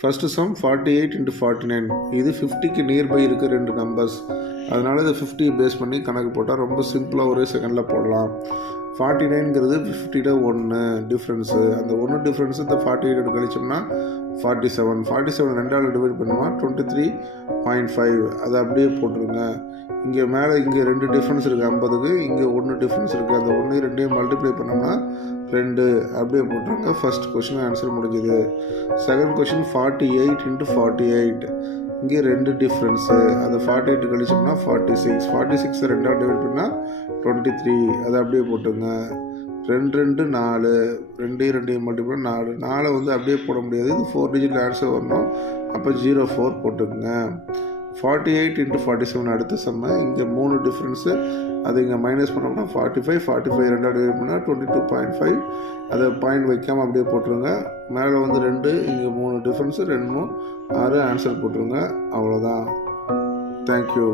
First some 48 into 49. இது 50க்கு nearby இருக்க ரெண்டு நம்பர்ஸ். அதனால் இதை 50 பேஸ் பண்ணி கணக்கு போட்டால் ரொம்ப சிம்பிளாக ஒரே செகண்டில் போடலாம். 49ங்கிறது 50ல் 1 டிஃப்ரென்ஸு. அந்த 1 டிஃப்ரென்ஸு இந்த 48 கழிச்சோம்னா 47. 47 ரெண்டால் டிவைட் பண்ணுமா 23.5. அதை அப்படியே போட்டுருங்க. இங்கே மேலே இங்கே 2 டிஃப்ரென்ஸ் இருக்குது 50க்கு, இங்கே 1 டிஃப்ரென்ஸ் இருக்குது. அந்த 1 2 மல்டிப்ளை பண்ணோம்னா 2 அப்படியே போட்டுருங்க. ஃபஸ்ட் கொஷின் ஆன்சர் முடிஞ்சுது. Second question 48 into 48. இங்கே 2 டிஃப்ரென்ஸு. அதை 48 கழிச்சோம்னா 46. 46 ரெண்டாக டிவைட் பண்ணால் 23. அதை அப்படியே போட்டுங்க. 2 2 4. 2 2 மல்டிப்ளை 4. 4 வந்து அப்படியே போட முடியாது, இது 4 டிஜிட் ஆன்சர் வரணும். அப்போ 04 போட்டுக்குங்க. 48 into 47 அடுத்த செம்ம. இங்கே 3 டிஃப்ரென்ஸு. அது இங்கே மைனஸ் பண்ணோம்னா 45. 45 ரெண்டாக டிவைட் பண்ணால் 22.5. அதை பாயிண்ட் வைக்காமல் அப்படியே போட்டுருங்க. மேலே வந்து 2, இங்கே 3 டிஃப்ரென்ஸு, 2 6 ஆன்சர் போட்டுருங்க. அவ்வளோதான். தேங்க்யூ.